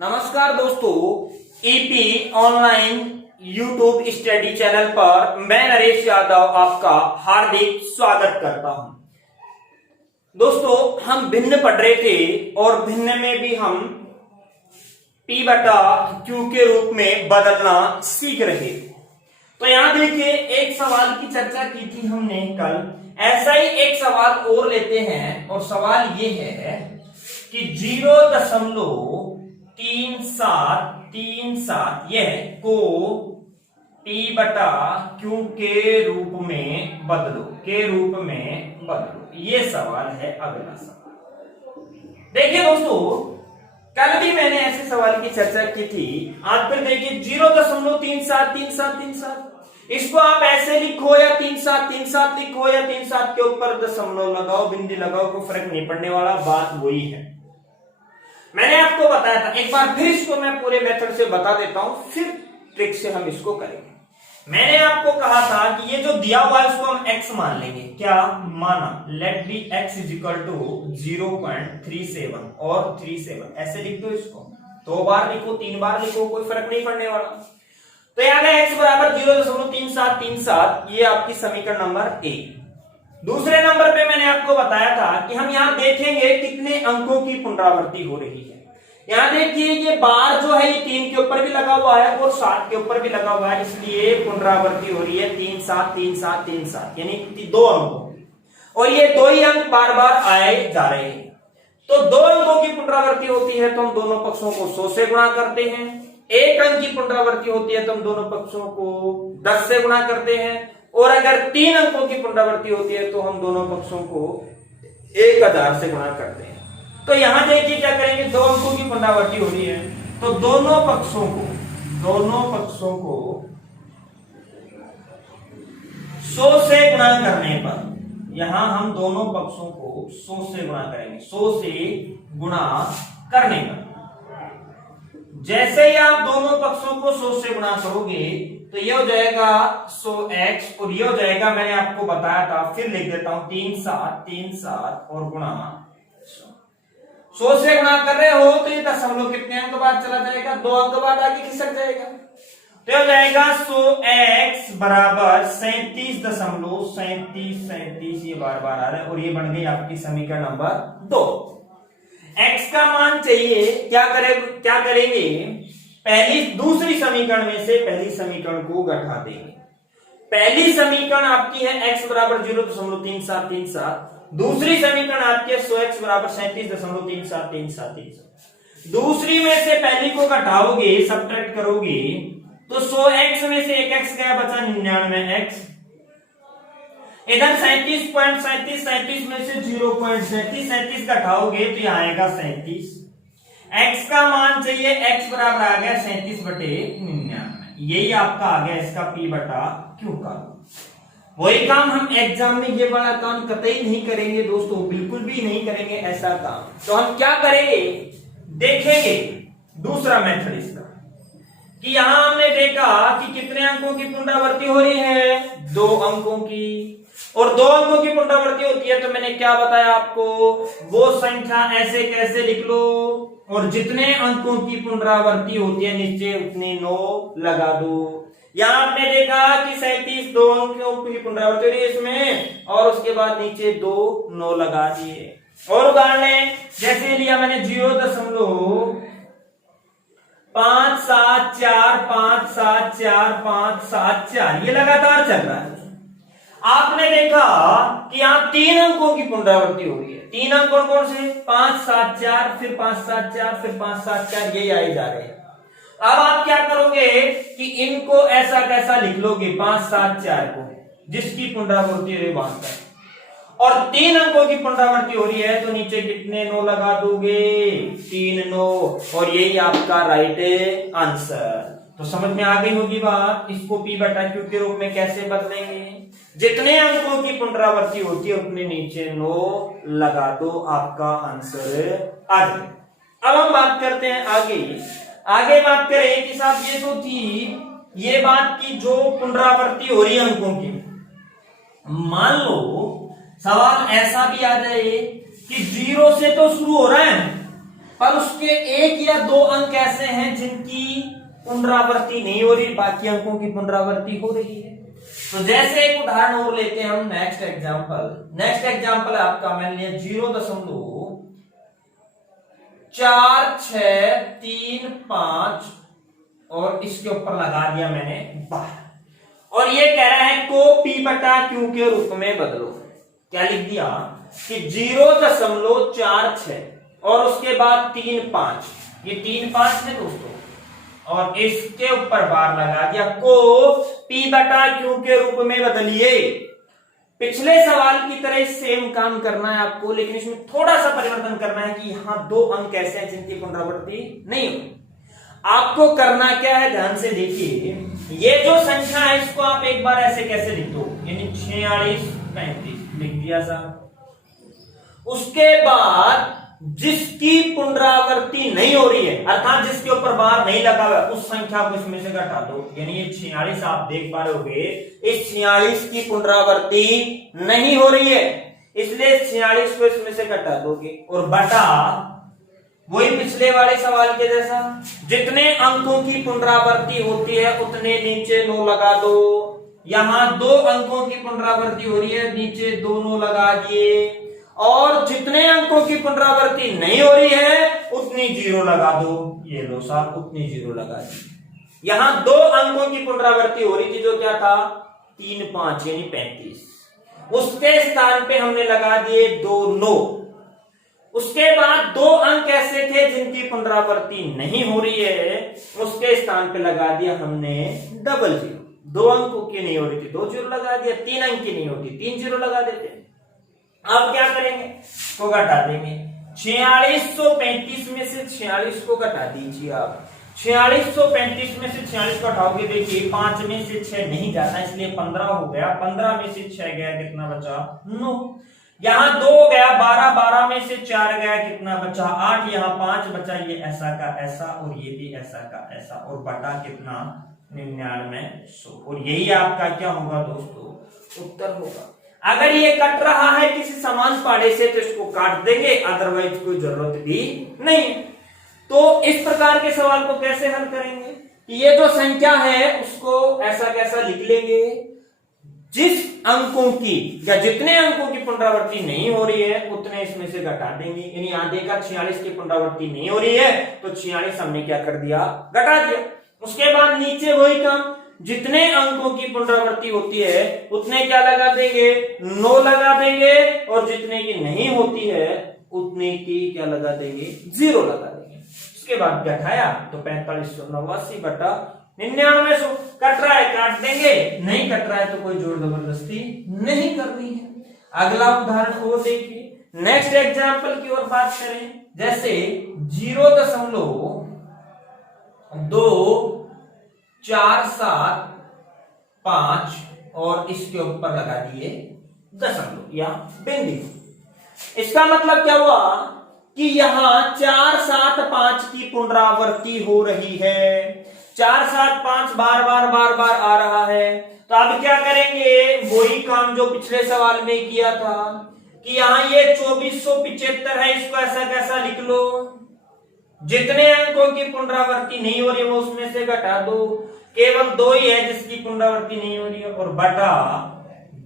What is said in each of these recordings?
नमस्कार दोस्तों, EP online YouTube study channel पर मैं नरेश यादव आपका हार्दिक स्वागत करता हूं। दोस्तों, हम भिन्न पढ़ रहे थे और भिन्न में भी हम P बटा Q के रूप में बदलना सीख रहे थे। तो यहां देखिए, एक सवाल की चर्चा की थी हमने कल। ऐसा ही एक सवाल और लेते हैं और सवाल ये है कि 0.3737 यह को P बटा Q के रूप में बदलो, ये सवाल है। अगला सवाल देखिए दोस्तों, कल भी मैंने ऐसे सवाल की चर्चा की थी। आज फिर देखिए 0.373737, इसको आप ऐसे लिखो या 3737 लिखो या 37 के ऊपर दशमलव लगाओ, बिंदी लगाओ, कोई फर्क नहीं पड़ने वाला, बात वही है। मैंने आपको बताया था, एक बार फिर इसको मैं पूरे मेथड से बता देता हूं, फिर ट्रिक से हम इसको करेंगे। मैंने आपको कहा था कि ये जो दिया हुआ है उसको हम x मान लेंगे। क्या माना? Let be x is equal to 0.37 और 37 ऐसे लिख दो। इसको 2 बार लिखो, 3 बार लिखो, कोई फर्क नहीं पड़ने वाला। तो यहाँ x बराबर 0.3737, ये आपकी समीकरण नंबर 1। दूसरे नंबर पे मैंने आपको बताया था कि हम यहां देखेंगे कितने अंकों की पुनरावृत्ति हो रही है। यहां देखिए, ये बार जो है ये 3 के ऊपर भी लगा हुआ है और 7 के ऊपर भी लगा हुआ है, इसलिए पुनरावृत्ति हो रही है 3 7 3 7 3 7, यानी 2 अंकों की। और ये 2 ही अंक बार बार आए जा रहे हैं। तो 2 अंकों की पुनरावृत्ति होती है तो हम दोनों पक्षों को 100 से गुणा करते हैं। 1 अंक की पुनरावृत्ति होती है तो हम दोनों पक्षों को 10 से गुणा करते हैं। और अगर 3 अंकों की पुनरावृत्ति होती है तो हम दोनों पक्षों को 1000 से गुणा करते हैं। तो यहां देखिए क्या करेंगे, 2 अंकों की पुनरावृत्ति हो रही है तो दोनों पक्षों को 100 से गुणा करने पर, यहां हम दोनों पक्षों को 100 से गुणा करेंगे। 100 से गुणा करने पर जैसे ही आप दोनों पक्षों को 100 से गुणा करोगे तो ये हो जाएगा 100x और ये हो जाएगा, मैंने आपको बताया था, फिर लिख देता हूं 3 7 और गुणा 100 से गुणा कर रहे हो तो ये दशमलव कितने अंक बाद चला जाएगा? 2 अंक बाद आगे खिसक जाएगा। तो हो जाएगा 100x बराबर 37.37, ये बार बार आ रहा है और ये बन गई आपकी समीकरण नंबर 2। x का मान चाहिए, क्या करेंगे, दूसरी समीकरण में से पहली समीकरण को घटा देंगे। पहली समीकरण आपकी है x बराबर 0.3737, दूसरी समीकरण आपकी है 100x बराबर 37.3737। दूसरी में से पहली को घटाओगे, सब्ट्रैक्ट करोगे तो 100x में से 1x गया, बचा 99x। इधर 37.37 में से 0.37 घटाओगे तो यहां आएगा 37। x का मान चाहिए, x बराबर आ गया 37/99, यही आपका आ गया इसका P बटा Q का। वही काम हम एग्जाम में ये वाला काम कतई नहीं करेंगे दोस्तों, बिल्कुल भी नहीं करेंगे ऐसा काम। तो हम क्या करेंगे, देखेंगे दूसरा मेथड इसका, कि यहां हमने देखा कि कितने अंकों की पुनरावृत्ति हो रही है, 2 अंकों की। और 2 अंकों की पुनरावृत्ति होती है तो मैंने क्या बताया आपको, वो संख्या ऐसे कैसे लिख लो, और जितने अंकों की पुनरावृत्ति होती है नीचे उतने 9 लगा दो। यहां आपने देखा कि 37 2 अंकों की पुनरावृत्ति हो रही है इसमें, और उसके बाद नीचे 2 9 लगा दिए। और उदाहरण जैसे लिया मैंने 0.574 ये लगातार चल रहा है। आपने देखा कि यहां 3 अंकों की पुनरावृत्ति हो रही है। 3 अंक कौन से? 5 7 4, फिर 5 7 4, फिर 5 7 4, यही आए जा रहे हैं। अब आप क्या करोगे कि इनको ऐसा कैसा लिख लोगे, 5 7 4 को, जिसकी पुनरावृत्ति हो रही है, और 3 अंकों की पुनरावृत्ति हो रही है तो नीचे कितने 9 लगा दोगे? 3 9, और यही आपका राइट आंसर। तो समझ में आ गई होगी बात। इसको P बटा Q के रूप में कैसे बदलेंगे, जितने अंकों की पुनरावृत्ति होती है उतने नीचे 9 लगा दो, आपका आंसर आ जाए। अब हम बात करते हैं आगे बात करें कि साहब ये तो थी ये बात की जो पुनरावृत्ति हो रही है अंकों की। मान लो सवाल ऐसा भी आ जाए कि 0 से तो शुरू हो रहा है पर उसके एक या दो अंक ऐसे हैं जिनकी पुनरावृत्ति नहीं हो रही, बाकी अंकों की पुनरावृत्ति हो रही है। तो जैसे एक उदाहरण और लेते हैं हम, नेक्स्ट एग्जांपल है आपका, मैंने लिया 0.4635 और इसके ऊपर लगा दिया मैंने 12, और ये कह रहा है को P बटा Q के रूप में बदलो। क्या लिख दिया कि 0.46 और उसके बाद 35, ये 35 है दोस्तों, और इसके ऊपर बार लगा दिया, को P बटा Q के रूप में बदलिए। पिछले सवाल की तरह सेम काम करना है आपको, लेकिन इसमें थोड़ा सा परिवर्तन करना है कि यहां दो अंक ऐसे हैं जिनकी पुनरावृत्ति नहीं होगी। आपको करना क्या है, ध्यान से देखिए, ये जो संख्या है इसको आप एक बार ऐसे कैसे लिख दो, यानी 46 35 लिख दिया साहब। उसके बाद जिसकी पुनरावृत्ति नहीं हो रही है, अर्थात जिसके ऊपर बार नहीं लगा हुआ, उस संख्या को इसमें से घटा दो। यानी ये 46 आप देख पा रहे होगे, इस 46 की पुनरावृत्ति नहीं हो रही है, इसलिए 46 को इसमें से घटा दोगे, और बटा वही पिछले वाले सवाल के जैसा, जितने अंकों की पुनरावृत्ति होती है उतने नीचे 9 लगा दो। यहां 2 अंकों की पुनरावृत्ति हो रही है, नीचे 2 9 लगा दिए, और जितने अंकों की पुनरावृत्ति नहीं हो रही है उतनी 0 लगा दो। ये लो साहब, उतनी 0 लगा दी। यहां 2 अंकों की पुनरावृत्ति हो रही थी, जो क्या था 3 5 यानी 35, उसके स्थान पे हमने लगा दिए 2 9। उसके बाद 2 अंक ऐसे थे जिनकी पुनरावृत्ति नहीं हो रही है, उसके स्थान पे लगा दिया हमने 00। 2 अंकों की नहीं हो रही थी, 2 0 लगा दिया, 3 अंक की नहीं होती, 3 0 लगा देते। अब क्या करेंगे, को घटा देंगे। 4635 में से 46 को घटा दीजिए आप। 4635 में से 46 को हटाओगे, देखिए 5 में से 6 नहीं जाता, इसलिए 15 हो गया। 15 में से 6 गया, कितना बचा 9। यहां 2 गया, 12 12 में से 4 गया, कितना बचा 8। यहां 5 बचा, ये ऐसा का ऐसा और ये भी ऐसा का ऐसा, और बटा कितना 9900। और यही आपका क्या होगा दोस्तों, उत्तर होगा। अगर ये कट रहा है किसी समान पाड़े से तो इसको काट देंगे, अदरवाइज कोई जरूरत भी नहीं। तो इस प्रकार के सवाल को कैसे हल करेंगे कि ये जो संख्या है उसको ऐसा कैसा लिख लेंगे, जिस अंकों की या जितने अंकों की पुनरावृत्ति नहीं हो रही है उतने इसमें से घटा देंगे। यानी यहां देखा 46 की पुनरावृत्ति नहीं हो रही है तो 46 हमने क्या कर दिया, घटा दिया। उसके बाद नीचे वही काम, जितने अंकों की पुनरावृत्ति होती है उतने क्या लगा देंगे, 9 लगा देंगे, और जितने की नहीं होती है उतने की क्या लगा देंगे, 0 लगा देंगे। उसके बाद क्या घटाया तो 4589 बटा 9900। कट रहा है काट देंगे, नहीं कट रहा है तो कोई जोर जबरदस्ती नहीं करनी है। अगला उदाहरण और देखिए, नेक्स्ट एग्जांपल की ओर बात करें, जैसे 0.2475 और इसके ऊपर लगा दिए दशमलव या बिंदु। इसका मतलब क्या हुआ कि यहां 475 की पुनरावृत्ति हो रही है, 475 बार बार बार बार आ रहा है। तो अब क्या करेंगे, वही काम जो पिछले सवाल में किया था कि यहां ये 2475 है, इसको ऐसा कैसा लिख लो, जितने अंकों की पुनरावृत्ति नहीं हो रही है वो उसमें से घटा दो, केवल 2 ही है जिसकी पुनरावृत्ति नहीं हो रही है, और बटा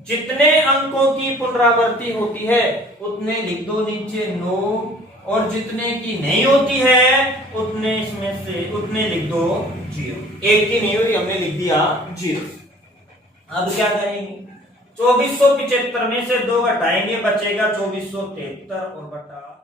जितने अंकों की पुनरावृत्ति होती है उतने लिख दो नीचे 9, और जितने की नहीं होती है उतने इसमें से उतने लिख दो 0। एक की नहीं हो रही हमने लिख दिया 0। अब क्या करेंगे, 2475 में से 2 घटाएंगे, बचेगा 2473 और बटा